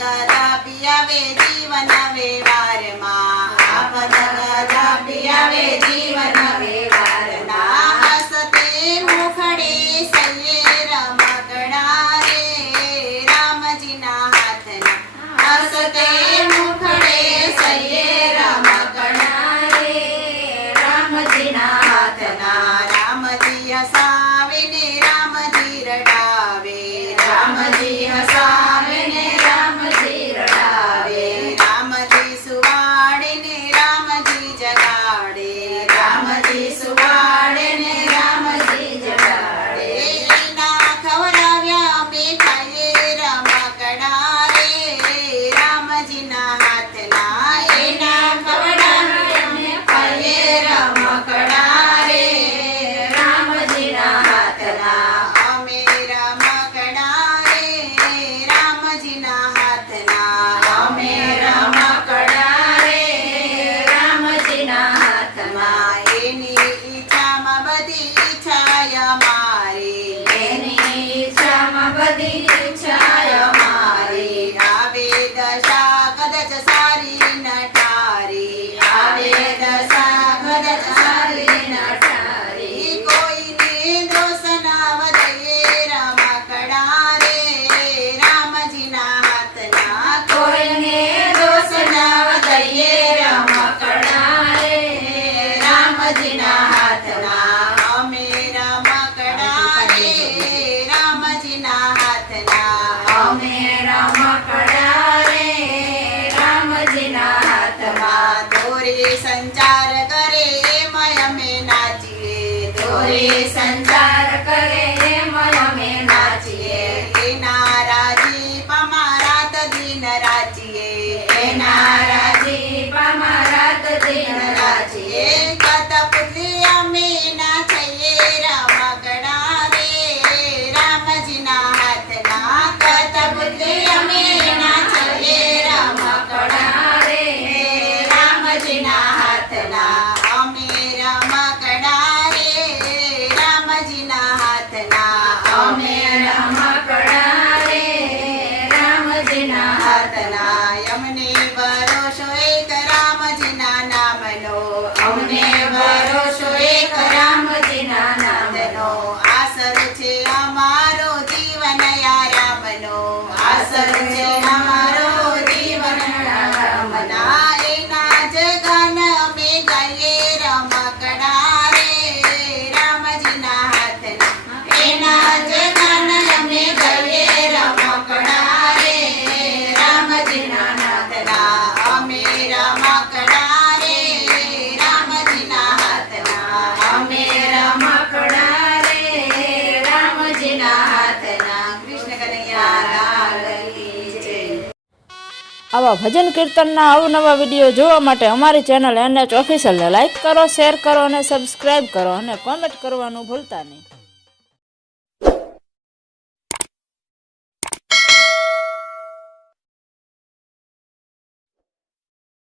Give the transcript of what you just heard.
ગધા પિયાવે જીવન વ્યવહારમાં આપદ ગધા પિયાવે જીવન વ્યવહારના હસતે મુખડે સૈયે રમકડા રે રામજીના હાથના હસતે મુખડે સૈયે રમકડા રે રામજીના હાથના રામજી હસાવે ને રામજી રડાવે રામજી હસાવે ને રામજી રડાવે રામજી સુવાડે ને રામજી જગાડે રામજી સુવાડે ને રામજી જગાડે ના ખવડાવ્યા મેં ખાઈએ રમકડા રે રામજીના હાથના એના ખવડાવ્યા મેં ખાઈએ રમકડા રે રામજીના હાથના અમે રમકડા રે રામજીના હાથના અમે રમકડા રે રામજીના હાથમાં એની ઈચ્છામાં બધી ઈચ્છા અમારી એની ઈચ્છામાં બધી ઈચ્છા અમારી આવે દશા કદાચ સારી નઠારી આવે દશા કદાચ સારી નઠારી કોઈને દોષ ના વધે રમકડા રે રામજીના હાથના કોઈને દોષ ના વધે રમકડા રે રામજીના હાથના અમે રમકડા રે રામજીના હાથના અમે રમકડા રે રામજીના હાથમાં દોરે સંચાર કરે એમાં અમે નાચીએ દોરે સંચાર કરે એમાં અમે નાચીએ એના રાજીપામાં રાત દિન રાચીએ એના રાજીપામાં રાત દિન રાચીએ કથપુતલી અમે નાચીએ રમકડા રે રામજીના હાથના કથપુતલી અમે નાચીએ રમકડા રે રામજીના હાથના અમે રમકડા રે રામજીના હાથના અમે રમકડા રે રામજીના હાથના અમને ભરોસો એક રામજીના નામનો અમને ભરોસો એક રામજીના નામનો આસરો છે અમારો જીવન યા રામનો આસરો છે અમારો જીવન રામના એના જગન અમે ગાઈએ રમકડા રે રામજીના હાથના એના જગન અમે ગાઈએ રમકડા રે રામજીના હાથના અમે રમકડા રે રામજીના હાથના અમે રમકડા રે રામજીના હાથના કૃષ્ણ કનૈયા લાલ કી જય। આવા ભજન કીર્તનના અવનવા વિડીયો જોવા માટે અમારી ચેનલ NH ઓફિશિયલને લાઇક કરો, શેર કરો અને સબસ્ક્રાઈબ કરો અને કોમેન્ટ કરવાનું ભૂલતા નહીં।